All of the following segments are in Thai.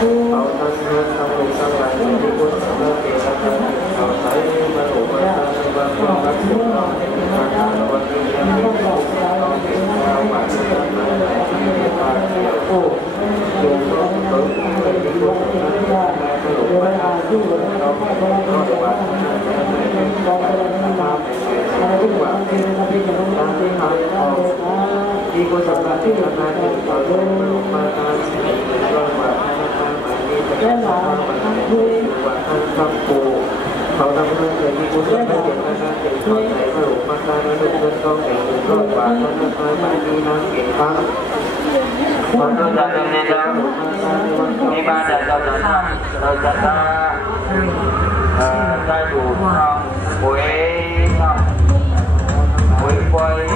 hậu thân hơn trong lục trong lại những cái quân thân kỳ thân thân hậu thấy mà đủ mà thân và quân các chúng nó mà cả quân đi theo những cái quân nó đi theo mà thân mà lại những cái và dù có cứng về cái quân thân mà cái lục mà thân nó có được bạn đi qua sập ra thì là này ở đây mà rồi mà cái là ăn thuê và ăn cơm phụ họ làm hơn để đi qua sập ra thì là để cho thầy và đủ mà ta đã được nhân công để được rồi và thân hai bạn đi năng kiện tăng còn tôi đã được nên đâu đi ba đã cho đến rồi cho ta ta đủ không buổi quay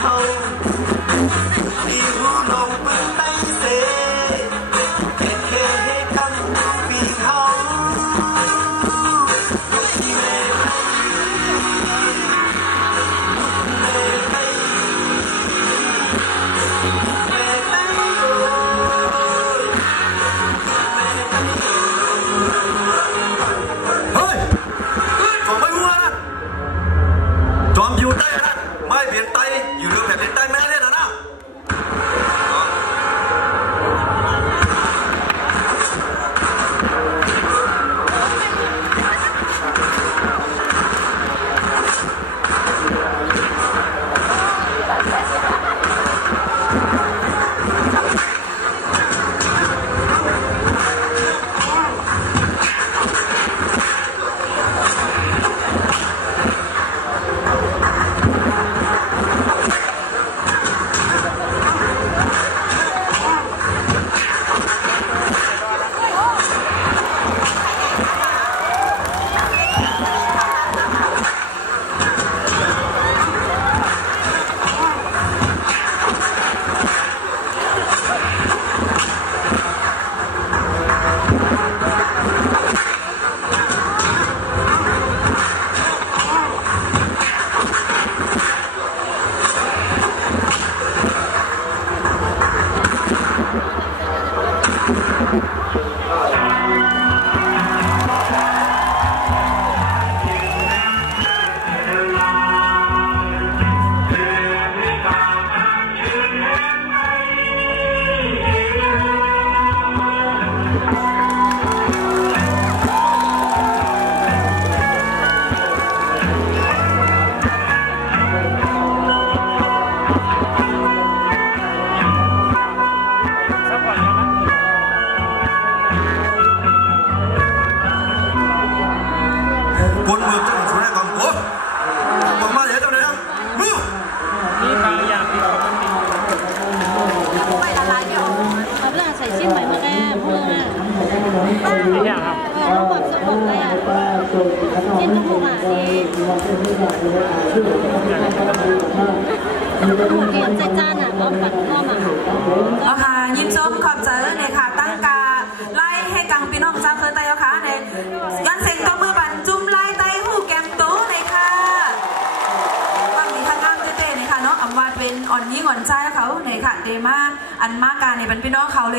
เขาที่รู้ลงเปิดตั้งเสเคให้กันปีเขาอยู่ใต้นะไม่เปลี่ยนไตอยู่เรือแบบเป็นไตแม่เนี่ยนะคนเมืองจังหวัดสุราษฎร์โอ้ผมมาเดี๋ยวจังเลยนะนี่บางอย่างที่เขาไม่มีไปละลายไม่ออกเขาเรื่องใส่ชิ้นใหม่มาแก้พวกนั้นไม่อยากครับรูปแบบสมุนเลยอ่ะชิ้นจมูกอ่ะดีหมูเทียมใจจานอ่ะก็ปัดข้อมาเอาค่ะยิ้มส้มขอบใจเลยค่ะตั้งกาไล่ให้กังพี่น้องเจ้าเคยไตเอาค่ะในยันเซ็งก็เมื่อบรรจุมไล่ไตหูแกมโต้เลยค่ะฟังมีทางอ้างเต้ๆเลยค่ะเนาะอำว่าเป็นอ่อนยิ่งอ่อนใจเขาเนี่ยค่ะเดมาอันมากการในบรรพี่น้องเขาเลย